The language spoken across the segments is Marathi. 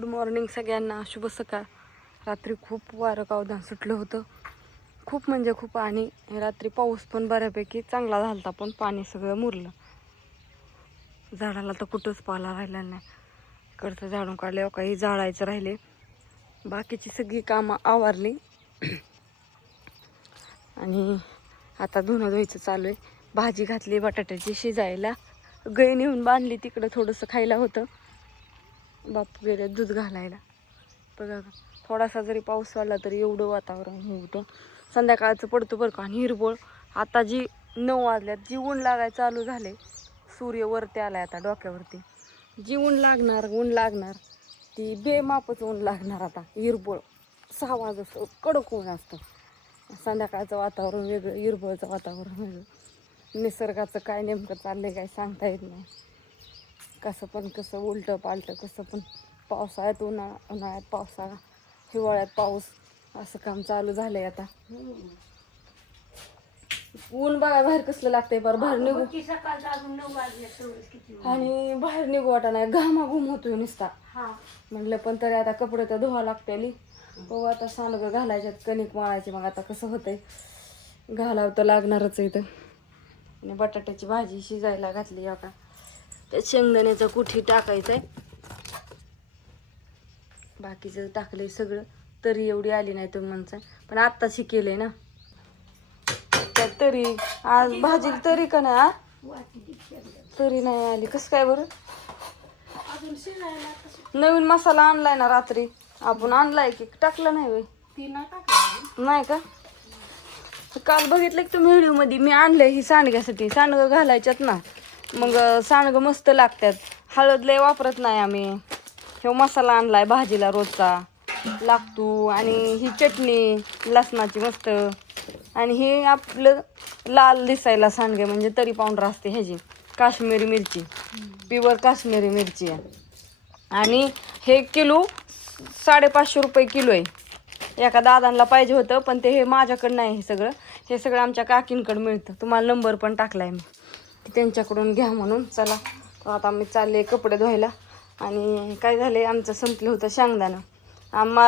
गुड मॉर्निंग सगळ्यांना, शुभ सकाळ. रात्री खूप वारं कावदान सुटलं होतं, खूप म्हणजे खूप. आणि रात्री पाऊस पण बऱ्यापैकी चांगला झाला होता, पण पाणी सगळं मुरलं. झाडाला तर कुठंच पाला राहिला नाही. इकडचं झाडून काढले, काही जाळायचं राहिले. बाकीची सगळी कामं आवरली आणि आता धुणं धुवायचं चालू आहे. भाजी घातली बटाट्याची शिजायला, गई नेऊन बांधली तिकडं, थोडंसं खायला होतं. बापू गेले दूध घालायला. बघा थोडासा जरी पाऊस वाढला तरी एवढं वातावरण होतं. संध्याकाळचं पडतो बरं का. आणि हिरबळ आता जी 9 वाजल्यात, जी ऊन लागायला चालू झाले, सूर्य वरती आलाय आता डोक्यावरती. जी ऊन लागणार ती बेमापच ऊन लागणार. आता हिरबळ 6 वाजता कडक ऊन असतं. संध्याकाळचं वातावरण वेगळं, हिरबळचं वातावरण वेगळं. निसर्गाचं काय नेमकं चाललंय काय सांगता येत नाही. कसं उलटं पालटं, कसं पण. पावसाळ्यात उन्हाळ्यात पावसाळा, हिवाळ्यात पाऊस, असं काम चालू झालंय आता. ऊन बघा बाहेर कसलं लागतंय, बाहेर निघू आणि बाहेर निघू वाटा नाही, घामाघूम होतोय नुसता. म्हटलं पण तरी आता कपडे तर धुवा लागते. हो आता सांडगं घालायच्यात, कणिक मळायची. मग आता कसं होतंय, घालावं तर लागणारच आहे इथं. आणि बटाट्याची भाजी शिजायला घातली आता. त्यात शेंगदाण्याचं कुठी टाकायचंय, बाकीचं टाकलंय सगळं. तरी एवढी आली नाही तुम्ही म्हणता, पण आत्ताशी केलंय ना. त्यात तरी आज भाजी तरी का नाही, तरी नाही आली. कसं काय बरं? नवीन मसाला आणलाय ना रात्री आपण, आणलाय की टाकला नाही वय? नाही का? काल बघितलं की तुम्ही व्हिडिओ मध्ये, मी आणलंय ही सांडग्यासाठी. सांडगं घालायच्यात ना, मग सांडगं मस्त लागतात. हळद लय वापरत नाही आम्ही. हे मसाला आणलाय भाजीला रोजचा लागतो. आणि ही चटणी लसणाची मस्त. आणि हे आपलं लाल दिसायला सांडगे, म्हणजे तरी पावडर असते ह्याची, काश्मीरी मिरची, प्युअर काश्मीरी मिरची आहे. आणि हे किलो 550 रुपये किलो आहे. एका दादांना पाहिजे होतं, पण ते हे माझ्याकडं नाही. हे सगळं आमच्या काकींकडं मिळतं. तुम्हाला नंबर पण टाकलाय मी, त्यांच्याकडून घ्या म्हणून. चला आता मी चालले कपडे धुवायला. आणि काय झाले, आमचं संपलं होतं शेंगदाणं.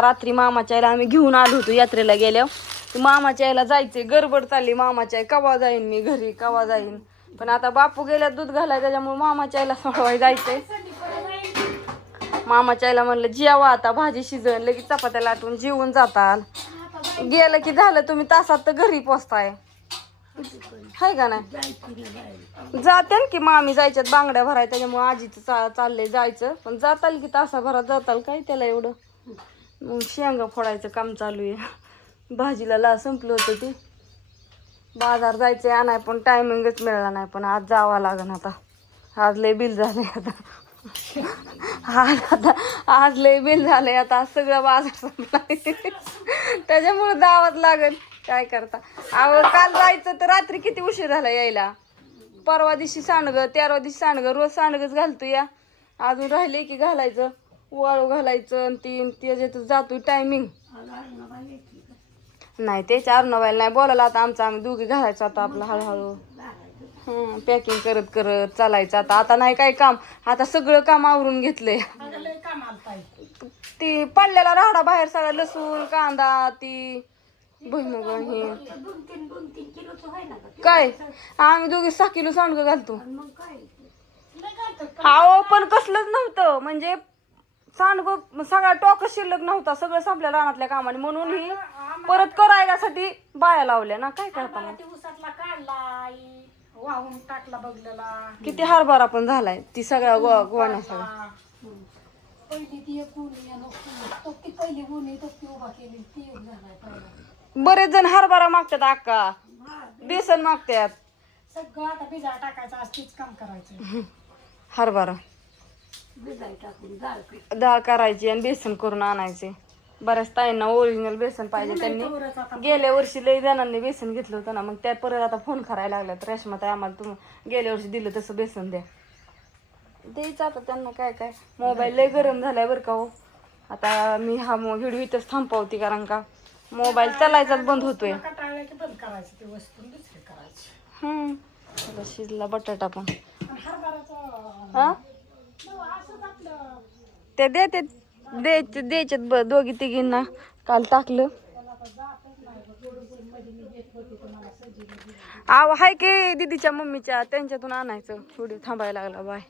रात्री मामाच्या आईला आम्ही घेऊन आलो होतो यात्रेला गेल्यावर. मामाच्या आईला जायचे, गडबड चालली मामाच्या आई. कवा जाईन मी घरी, कवा जाईन. पण आता बापू गेल्या दूध घालाय, त्याच्यामुळे मामाच्या आईला सोडवाय जायचंय. मामाच्या आईला म्हणलं जेवा आता, भाजी शिजन, लगेच चपात्या लाटून जेवून जाताल. गेलं की झालं, तुम्ही तासात तर घरी पोचताय, हाय का नाही? जाते की मामी जायच्यात बांगड्या भराय, त्याच्यामुळे आजीचं चाललंय जायचं. पण जाताल की तासाभरात जाताल, काय त्याला एवढं. मग शेंगा फोडायचं काम चालू आहे. भाजीला संपलं होतं ते. बाजार जायचे आणाय, पण टायमिंगच मिळाला नाही. पण आज जावं लागन आता. आज लय बिल झालंय आज लय बिल झालंय आता. आज सगळं बाजार संपलाय, त्याच्यामुळे जावंच लागेल. काय करता. काल जायचं तर रात्री किती उशीर झाला यायला. परवा दिवशी सांडगं, 13व्या दिवशी सांडगं. रोज सांडगच घालतो या. अजून राहिले की घालायचं, वाळू घालायचं. आणि त्याच्यात जातो टायमिंग. नाही ते 4 नव्याला नाही बोलायला. आता आमचं आम्ही दोघी घालायचं आता आपलं हळूहळू. पॅकिंग करत करत चालायचं आता नाही काय काम. आता सगळं काम आवरून घेतलंय. ती पडलेला राहडा बाहेर सगळा, लसूण कांदा, ती भुईमुग हे काय. आम्ही दोघी 6 किलो सांडगं घालतो. पण कसलंच नव्हतं, म्हणजे सांडगं सगळा टॉक शिल्लक नव्हता. सगळं संपल्या रानातल्या कामाने, म्हणून ही परत करायसाठी बाया लावल्या ना. काय करता मग. वाहून टाकला बघलेला. किती हरभरा पण झालाय, ती सगळ्या गोवाना सगळा. पहिली ती एक गुणी, पहिली गुणी ती उभा केली, ती एक झालाय पहिला. बरेच जण हरभरा मागतात, अक्का बेसन मागतात. सगळं आता भिजा टाकायचं, आज तीच काम करायचं. हरभरा भिजाय टाकून डाळ करायची आणि बेसन करून आणायचे. बऱ्याच ताईंना ओरिजिनल बेसन पाहिजे. त्यांनी गेल्या वर्षी लई जणांनी बेसन घेतलं होतं ना, मग त्या परत आता फोन करायला लागल्यात, रेशमाताई आम्हाला तुम्ही गेल्या वर्षी दिलं तसं बेसन द्या. द्यायचं आता त्यांना. काय मोबाईल लय गरम झालाय बरं का हो. आता मी हा व्हिडिओ इथंच थांबवते, कारण का मोबाईल चालायचाच बंद होतोय. बंद करायचं ते वस्तू दुसरी करायची. शिजला बटाटा पण. हरभराचं हा ते देते द्यायच्यात दोघी तिघींना काल टाकलं. आव हाय की दीदीच्या मम्मीच्या त्यांच्यातून आणायचं. थोडी थांबायला लागला बाय.